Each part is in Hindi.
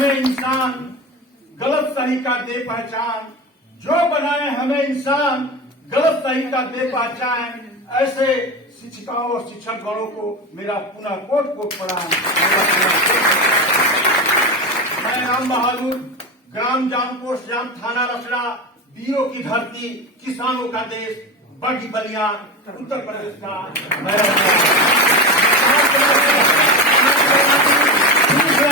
हमें इंसान, गलत सही का दे पहचान। जो बनाए हमें इंसान, गलत सही का दे पहचान। ऐसे शिक्षिकाओं और शिक्षक गणों को मेरा पुनः कोट कोट प्रणाम। मैं राम बहादुर, ग्राम जामपोस्ट जाम, थाना रसड़ा, वीरों की धरती, किसानों का देश, बड़ी बलिया, उत्तर प्रदेश का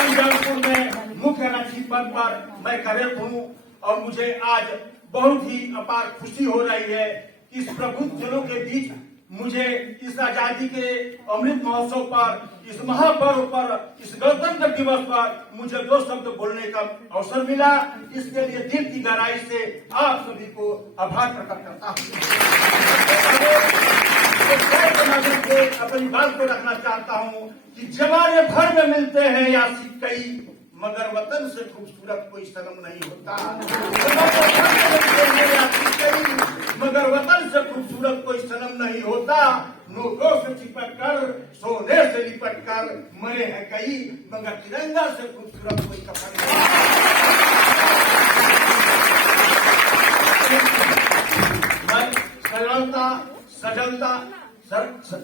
जौनपुर में मुख्य आरक्षी पद पर मैं कार्यरत हूँ और मुझे आज बहुत ही अपार खुशी हो रही है कि इस प्रबुद्ध जनों के बीच मुझे इस आजादी के अमृत महोत्सव पर, इस महापर्व पर, इस गणतंत्र दिवस पर मुझे दो शब्द बोलने का अवसर मिला। इसके लिए दिल की गहराई से आप सभी को आभार प्रकट करता हूँ। अपनी बात को रखना चाहता हूँ कि जमाने भर में मिलते हैं या कई, मगर वतन से खूबसूरत कोई सनम नहीं होता। मगर वतन से खूबसूरत कोई सनम नहीं होता। नोटों से चिपक कर, सोने से लिपट कर मरे हैं कई, मगर तिरंगा से खूबसूरत कोई कफन नहीं।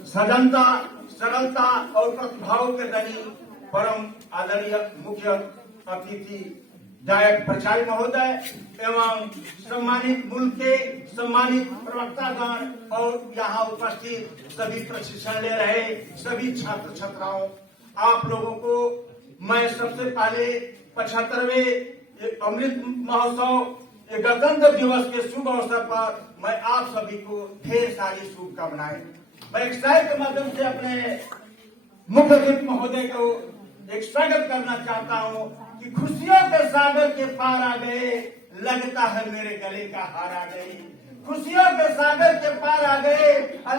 सजनता, सरलता और प्रतिभाओं के धनी परम आदरणीय मुख्य अतिथि गायक प्रचार्य महोदय एवं सम्मानित मुल्क के सम्मानित प्रवक्तागण और यहाँ उपस्थित सभी प्रशिक्षण ले रहे सभी छात्र छात्राओं, आप लोगों को मैं सबसे पहले 75वें अमृत महोत्सव गणतंत्र दिवस के शुभ अवसर पर मैं आप सभी को ढेर सारी शुभकामनाएं। मैं एक शायर के माध्यम से अपने मुख्य अतिथि महोदय को एक स्वागत करना चाहता हूँ कि खुशियों के सागर के पार आ गए, लगता है मेरे गले का हार आ गई। खुशियों के सागर के पार आ गए,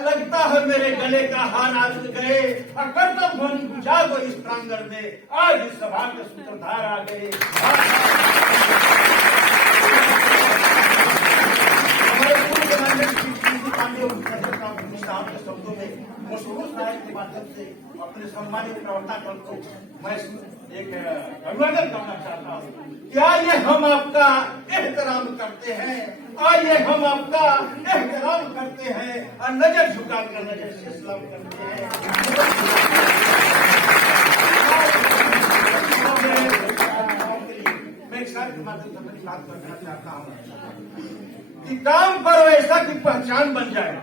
लगता है मेरे गले का हार आ गए। कर्तव्य ध्वनि बुझा को इस प्रांगण में, आज इस सभा के सूत्रधार आ गए। के शब्दों में मशहूर शायर के माध्यम से अपने सम्मानित प्रवक्ता को मैं एक अभिवादन करना चाहता हूँ कि आइए हम आपका एहतराम करते हैं, आइए हम आपका एहतराम करते हैं और नजर झुकाकर नजर से सलाम करते हैं। मैं एक शायर के माध्यम से अपनी बात करना चाहता हूँ कि काम करो ऐसा कि पहचान बन जाए।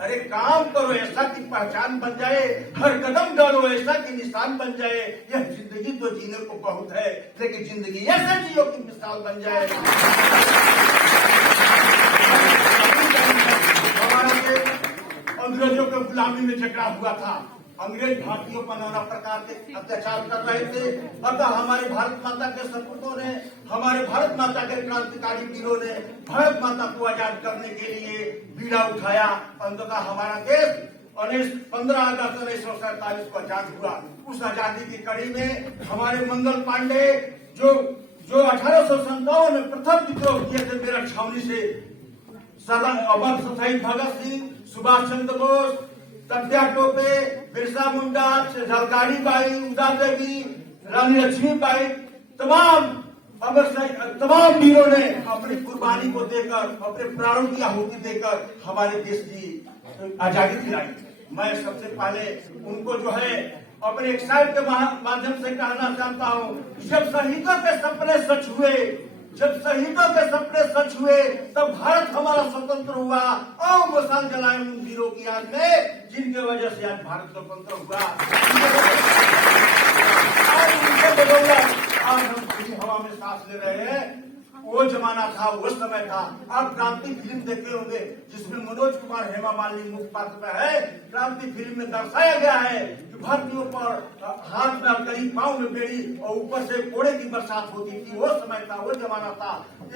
अरे काम करो ऐसा कि पहचान बन जाए, हर कदम डालो ऐसा कि निशान बन जाए। यह जिंदगी तो जीने को बहुत है, लेकिन जिंदगी ऐसे जियो की मिसाल बन जाए। हमारा अंग्रेजों के गुलामी में झगड़ा हुआ था, अंग्रेज भारतीयों पर नाना प्रकार के अत्याचार कर रहे थे। अतः हमारे भारत माता के सपूतों ने, हमारे भारत माता के क्रांतिकारी वीरों ने भारत माता को आजाद करने के लिए बीड़ा उठाया। अंततः हमारा देश 15 अगस्त 1947 को आजाद हुआ। उस आजादी की कड़ी में हमारे मंगल पांडे जो 1857 में प्रथम विद्रोह किए थे मेरठ छावनी से, सरदार अमर शहीद भगत सिंह, सुभाष चंद्र बोस, तात्या टोपे, बिरसा मुंडा, झलकारी बाई, उदा देवी, रानी लक्ष्मीबाई, तमाम वीरों ने अपनी कुर्बानी को देकर, अपने प्राणों की आहुति देकर हमारे देश की आजादी दिलाई। मैं सबसे पहले उनको जो है अपने एक शायर के माध्यम से कहना चाहता हूँ, जब शहीदों के सपने सच हुए, जब शहीदों के सपने सच हुए, तब भारत हमारा स्वतंत्र हुआ। और मशाल जलाए उन वीरों की याद में जिनके वजह से आज भारत स्वतंत्र हुआ। आज हम खुली हवा में सांस ले रहे हैं। वो जमाना था, वो समय था। आप क्रांति फिल्म देखे होंगे जिसमें मनोज कुमार हेमा मालिनी मुख्य पात्र में है। क्रांति फिल्म में दर्शाया गया है कि भारतीयों पर हाथ में कहीं पांव में बेड़ी और ऊपर से कोड़े की बरसात होती थी। वो समय था, वो जमाना था।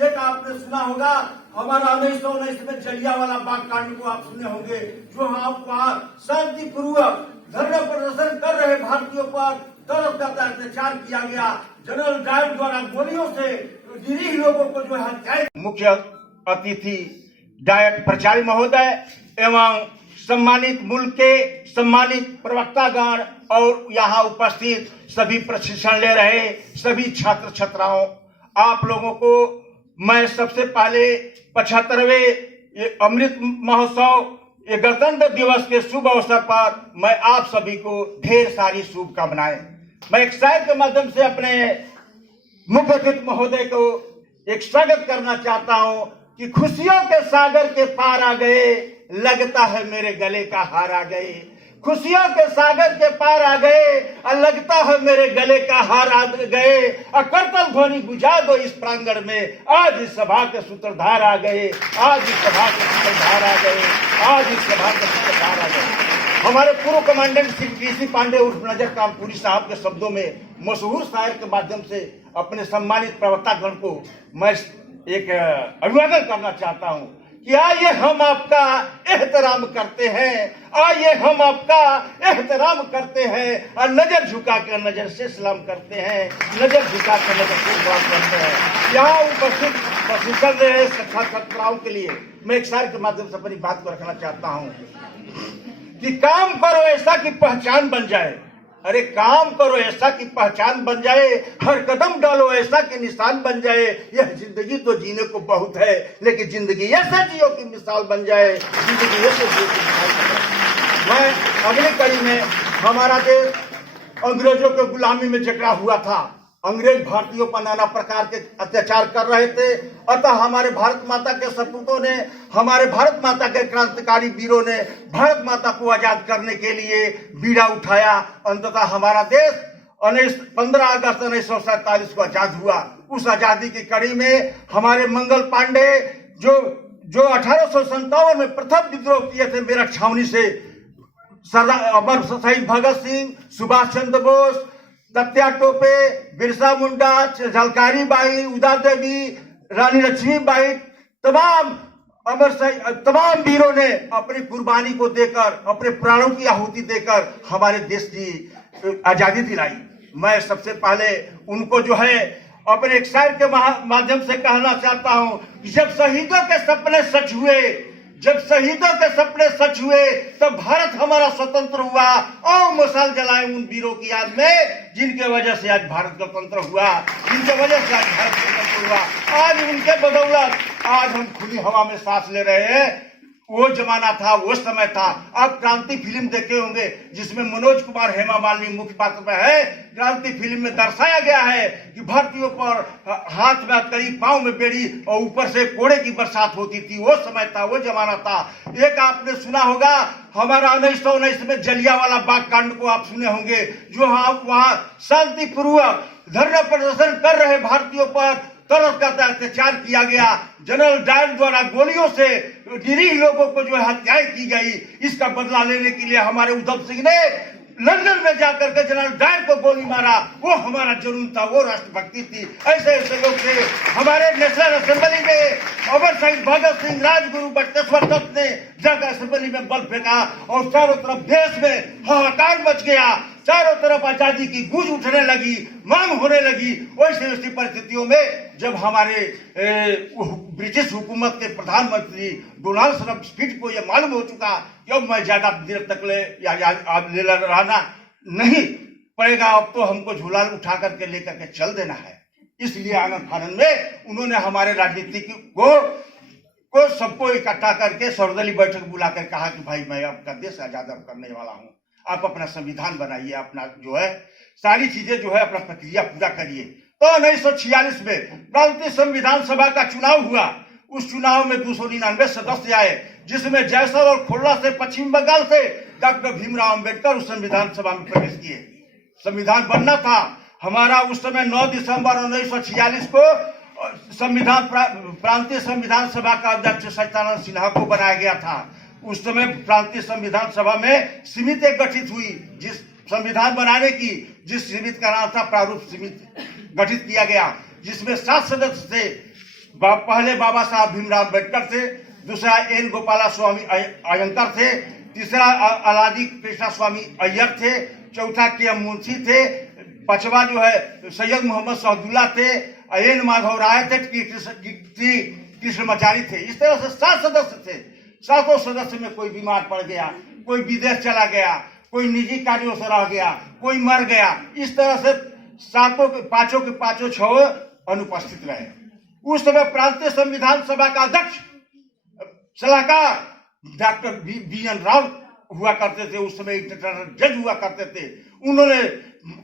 एक आपने सुना होगा हमारा 1919 में जलियांवाला बाग कांड को आप सुने होंगे, जो आप वहाँ शांतिपूर्वक धरना प्रदर्शन कर रहे भारतीयों पर तरफ का अत्याचार किया गया। जनरल डायर द्वारा गोलियों से निरीह लोगों को जो है। मुख्य अतिथि गायक प्रचार्य महोदय एवं सम्मानित मुल्क के सम्मानित प्रवक्तागण और यहाँ उपस्थित सभी प्रशिक्षण ले रहे सभी छात्र छात्राओं, आप लोगों को मैं सबसे पहले 75वें ये अमृत महोत्सव, ये गणतंत्र दिवस के शुभ अवसर पर मैं आप सभी को ढेर सारी शुभकामनाएं। मैं एक शायर के माध्यम से अपने मुख्य अतिथि महोदय को एक स्वागत करना चाहता हूं कि खुशियों के सागर के पार आ गए, लगता है मेरे गले का हार आ गए। खुशियों के सागर के पार आ गए और लगता है मेरे गले का हार आ गए। और करतल ध्वनि बुझा दो इस प्रांगण में, आज इस सभा के सूत्रधार आ गए, आज इस सभा के सूत्रधार आ गए, आज इस सभा के सूत्रधार आ गए। हमारे पूर्व कमांडेंट श्री केसी पांडे उर्फ नजर कामपुरी साहब के शब्दों में मशहूर शायर के माध्यम से अपने सम्मानित प्रवक्तागण को मैं एक अभिवादन करना चाहता हूं कि आइए हम आपका एहतराम करते हैं, आइए हम आपका एहतराम करते हैं और नजर झुका कर नजर से सलाम करते हैं, नजर झुका कर नजर से सलाम करते हैं। यहाँ उपस्थित प्रशिक्षण दे रहे छात्राओं के लिए मैं एक शायर के माध्यम से अपनी बात को रखना चाहता हूँ कि काम करो ऐसा कि पहचान बन जाए। अरे काम करो ऐसा कि पहचान बन जाए, हर कदम डालो ऐसा कि निशान बन जाए। यह जिंदगी तो जीने को बहुत है, लेकिन जिंदगी ऐसे जियो की मिसाल बन जाए, जिंदगी ऐसे जियो की मिसाल बन जाए। मैं अगली कड़ी में हमारा देश अंग्रेजों के गुलामी में जकड़ा हुआ था, अंग्रेज भारतीयों पर नाना प्रकार के अत्याचार कर रहे थे, अतः हमारे भारत माता के सपूतों ने, हमारे भारत माता के क्रांतिकारी वीरों ने भारत माता को आजाद करने के लिए बीड़ा उठाया। अंततः हमारा देश 15 अगस्त 1947 को आजाद हुआ। उस आजादी की कड़ी में हमारे मंगल पांडे जो 1857 में प्रथम विद्रोह किए थे मेरठ छावनी से, सरदार अमर शहीद भगत सिंह, सुभाष चंद्र बोस, तत्या टोपे, बिरसा मुंडा, झलकारी बाई, उदा देवी, रानी लक्ष्मीबाई, तमाम वीरों ने अपनी कुर्बानी को देकर, अपने प्राणों की आहुति देकर हमारे देश की आजादी दिलाई। मैं सबसे पहले उनको जो है अपने एक शायर के माध्यम से कहना चाहता हूं कि जब शहीदों के सपने सच हुए, जब शहीदों के सपने सच हुए तब भारत हमारा स्वतंत्र हुआ। और मशाल जलाए उन वीरों की याद में जिनके वजह से आज भारत स्वतंत्र हुआ, जिनके वजह से आज भारत स्वतंत्र हुआ। आज उनके बदौलत आज हम खुली हवा में सांस ले रहे हैं। वो जमाना था, वो समय था। आप क्रांति फिल्म देखे होंगे जिसमें मनोज कुमार हेमा मालिनी मुख्य पात्र में है। क्रांति फिल्म में दर्शाया गया है कि भारतीयों पर हाथ में हथकड़ी, पांव में बेड़ी और ऊपर से कोड़े की बरसात होती थी। वो समय था, वो जमाना था। एक आपने सुना होगा हमारा 1919 में जलियांवाला बाग कांड को आप सुने होंगे, जो वहां शांतिपूर्वक धरना प्रदर्शन कर रहे भारतीयों पर तरस का अत्याचार किया गया। जनरल डायर द्वारा गोलियों से निरीह लोगों को जो हत्याएं की गई, इसका बदला लेने के लिए हमारे उद्धव सिंह ने लंदन में जाकर के जनरल डायर को गोली मारा। वो हमारा जुनून था, वो राष्ट्रभक्ति थी। ऐसे ऐसे लोग थे हमारे नेशनल असेंबली में। अमर शहीद भगत सिंह, राजगुरु बटुकेश्वर दत्त ने जाकर असेंबली में बल फेंका और चारों तरफ देश में हाहाकार मच गया। चारों तरफ आजादी की गूंज उठने लगी, मांग होने लगी। वैसी परिस्थितियों में जब हमारे ब्रिटिश हुकूमत के प्रधानमंत्री डोनाल्ड रमस्फील्ड को यह मालूम हो चुका कि अब मैं ज्यादा देर तक ले रहना नहीं पड़ेगा, अब तो हमको झूला उठा करके लेकर के चल देना है। इसलिए आनंद फानंद में उन्होंने हमारे राजनीतिक को सबको इकट्ठा करके सर्वदलीय बैठक बुलाकर कहा कि भाई मैं आपका देश आजाद करने वाला हूँ, आप अपना संविधान बनाइए, अपना जो है सारी चीजें जो है अपना प्रक्रिया पूरा करिए। तो 1946 में प्रांतीय संविधान सभा का चुनाव हुआ। उस चुनाव में 299 सदस्य आए, जिसमें जयसर और खुर्रा से पश्चिम बंगाल से डॉक्टर भीमराव अंबेडकर उस संविधान सभा में प्रवेश किए। संविधान बनना था हमारा उस समय 9 दिसंबर 1946 को संविधान प्रांतीय संविधान सभा का अध्यक्ष सच्चिदानंद सिन्हा को बनाया गया था। उस समय प्रांतीय संविधान सभा में समिति गठित हुई, जिस संविधान बनाने की जिस समिति का नाम था प्रारूप समिति गठित किया गया, जिसमें 7 सदस्य थे। पहले बाबा साहब भीमराव अम्बेडकर थे, दूसरा एन गोपाला स्वामी अयंकर थे, तीसरा अलादी कृष्णा स्वामी अय्यर थे, चौथा के एम मुंशी थे, पांचवा जो है सैयद मोहम्मद सहदुल्ला थे, एन माधव राय थे, कृष्णमाचारी थे। इस तरह से 7 सदस्य थे। 7 सदस्य में कोई बीमार पड़ गया, कोई विदेश चला गया, कोई निजी कार्यों से रह गया, कोई मर गया। इस तरह से पांचों के 6 अनुपस्थित रहे। उस समय प्रांतीय संविधान सभा का अध्यक्ष सलाहकार डॉक्टर BN राव हुआ करते थे। उस समय इंटरनल जज हुआ करते थे। उन्होंने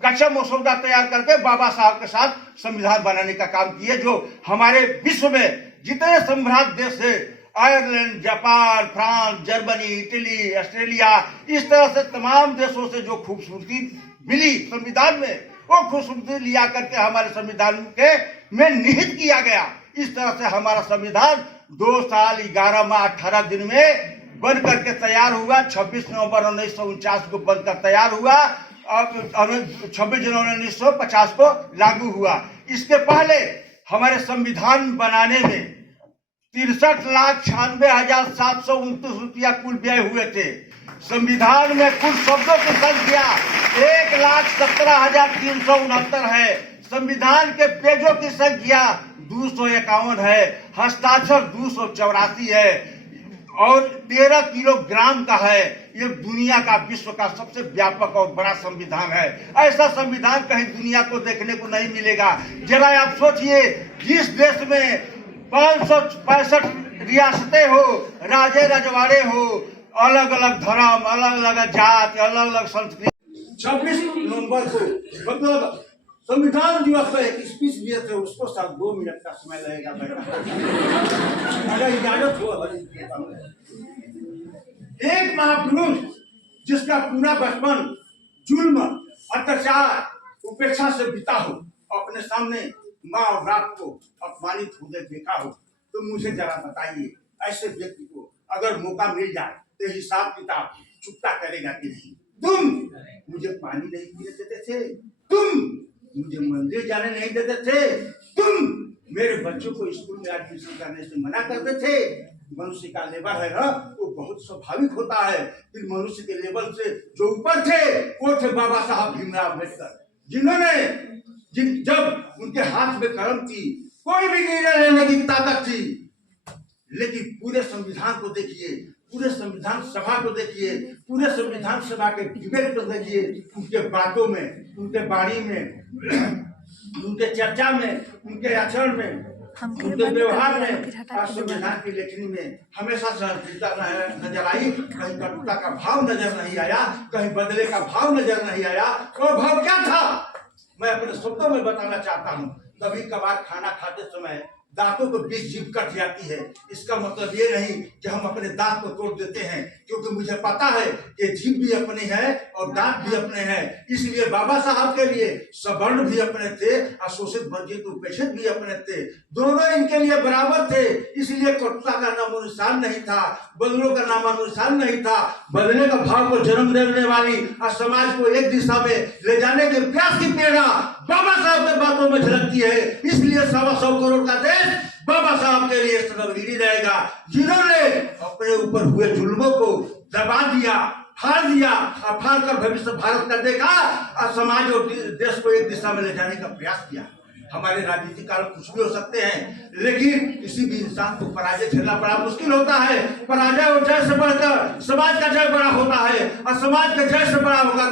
कच्चा मसौदा तैयार करके बाबा साहब के साथ संविधान बनाने का काम किया, जो हमारे विश्व में जितने सम्राट देश है, Ireland, Japan, France, Germany, Italy, Australia, इस तरह से तमाम देशों से जो खूबसूरती मिली संविधान में, वो खूबसूरती लिया करके हमारे संविधान के में निहित किया गया। इस तरह से हमारा संविधान 2 साल 11 माह 18 दिन में बन करके तैयार हुआ। 26 नवंबर 1949 को बनकर तैयार हुआ और 26 जनवरी 1950 को लागू हुआ। इसके पहले हमारे संविधान बनाने में 63,96,729 रुपया कुल व्यय हुए थे। संविधान में कुल शब्दों की संख्या 1,17,369 है। संविधान के पेजों की संख्या 251 है। हस्ताक्षर 284 है और 13 किलोग्राम का है। ये दुनिया का, विश्व का सबसे व्यापक और बड़ा संविधान है। ऐसा संविधान कहीं दुनिया को देखने को नहीं मिलेगा। जरा आप सोचिए, जिस देश में 565 रियासतें हो, राजे रजवाड़े हो, अलग अलग धर्म, अलग अलग जाति, अलग अलग संस्कृति, 26 नवंबर को मतलब संविधान दिवस पर एक स्पीच दिए थे, उसको साथ 2 मिनट का समय लगेगा। अगर इजाजत हो। एक महापुरुष जिसका पूरा बचपन जुल्म, अत्याचार, उपेक्षा से बीता हो, अपने सामने माँ और बाप को अपमानित होते देखा हो, तो मुझे जरा बताइए, ऐसे व्यक्ति को अगर मौका मिल जाए तो हिसाब किताब चुकता करेगा कि नहीं? तुम मुझे पानी नहीं पीने देते थे, तुम मुझे मंदिर जाने नहीं देते थे, तुम मेरे बच्चों को स्कूल में एडमिशन करने से मना करते थे। मनुष्य का लेवल है ना, वो बहुत स्वाभाविक होता है। फिर मनुष्य के लेवल से जो ऊपर थे, वो थे बाबा साहब भीमराव अम्बेडकर, जिन्होंने जब उनके हाथ में कलम थी, कोई भी निर्णय लेने की ताकत थी। लेकिन पूरे संविधान को देखिए, पूरे संविधान सभा को देखिए, पूरे संविधान सभा के डिबेट को देखिए, उनके बातों में, उनके वाणी में, उनके चर्चा में, उनके आचरण में, उनके व्यवहार में और संविधान की लेखनी में हमेशा सहनशीलता नजर आई। कहीं कटुता का भाव नजर नहीं आया, कहीं बदले का भाव नजर नहीं आया। वो भाव क्या था, मैं अपने शब्दों में बताना चाहता हूँ। कभी कभार खाना खाते समय दांतों को बीच जीभ कट जाती है। इसका मतलब ये नहीं कि हम अपने दांत को तोड़ देते हैं, क्योंकि मुझे पता है कि जीभ भी अपनी है और दांत भी अपने हैं। इसलिए बाबा साहब के लिए सवर्ण भी अपने थे, अशोषित वंचित उपेक्षित भी अपने थे, दोनों इनके लिए बराबर थे। इसलिए कटुता का नामोनिशान नहीं था, बदलों का नामोनिशान नहीं था। बदले का भाव को जन्म देने वाली और समाज को एक दिशा में ले जाने के प्रयास की प्रेरणा बाबा साहब के बातों में झलकती है। इसलिए 125 करोड़ का देश बाबा साहब के लिए सदैव रहेगा, जिन्होंने अपने ऊपर हुए जुल्मों को दबा दिया, फाड़ दिया और फाड़ कर भविष्य भारत का देखा और समाज और देश को एक दिशा में ले जाने का प्रयास किया। हमारे राजनीतिक कारण कुछ भी हो सकते हैं, लेकिन किसी भी इंसान को पराजय झेलना बड़ा मुश्किल होता है। पराजय और जय से बढ़कर समाज का जय बड़ा होता है और समाज के जय से बड़ा होकर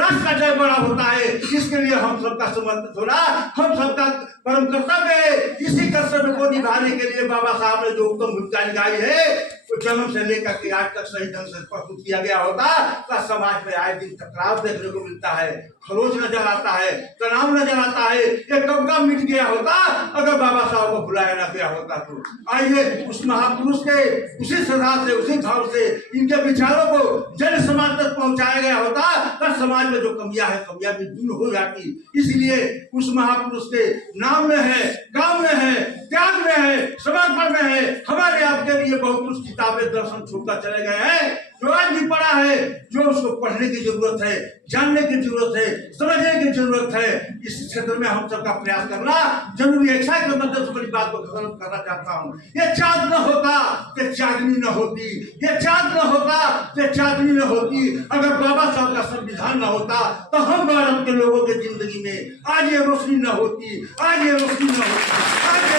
राष्ट्र का जय बड़ा होता है। इसके लिए हम सबका समर्पित होना, हम सबका परम कर्तव्य है। इसी कर्तव्य को निभाने के लिए बाबा साहब ने जो उत्तम भूमिका निभाई है, तो जन्म से लेकर के आज तक सही ढंग से प्रस्तुत किया गया होता तो समाज में आए दिन टकराव देखने को मिलता है, खरोच नजर आता है, तनाव नजर आता है। ये कब का मिट गया होता अगर बाबा साहब को बुलाया न गया होता। तो आइए उस महापुरुष के उसी श्रद्धा से, उसी भाव से इनके विचारों को जन समाज तक पहुंचाया गया होता तो समाज में जो कमियां है, कमियां भी दूर हो जाती। इसलिए उस महापुरुष के नाम में है, काम में है, त्याग में है, समर्पण में है। हमारे आपके लिए बहुत कुछ किताबें दर्शन छोड़कर चले गए हैं, जो आज भी पढ़ा है, जो उसको पढ़ने की जरूरत है, जानने की जरूरत है, समझने की जरूरत है। इस क्षेत्र में हम सबका प्रयास करना जरूरी है। शायद मैं मदद बड़ी बात को खत्म करना चाहता हूँ। ये चांद न होता तो चांदनी न होती, ये चांद न होता तो चांदनी न होती। अगर बाबा साहब का संविधान न होता तो हम भारत के लोगों की जिंदगी में आज ये रोशनी न होती, आज ये रोशनी न होती, आज ये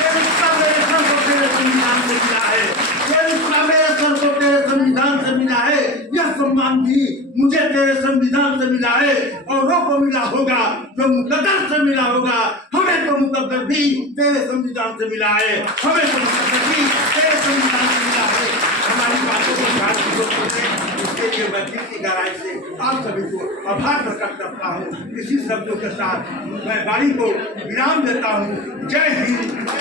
ये रिश्ता मेरे सर को तेरे संविधान से मिला है, ये रिश्ता मेरे सर को तेरे संविधान से मिला है, यह सम्मान भी मुझे तेरे संविधान से मिला है, औरों को मिला होगा जो मुकद्दर से मिला होगा, हमें तो मुकद्दर भी तेरे संविधान से मिला है, हमें तो मुकद्दर भी तेरे संविधान से मिला है। हमारी बातों को ध्यान से इसके लिए मैं दिल की गहराई से आप सभी को आभार प्रकट करता हूँ। इसी शब्दों के साथ मैं वाणी को विराम देता हूँ। जय हिंद।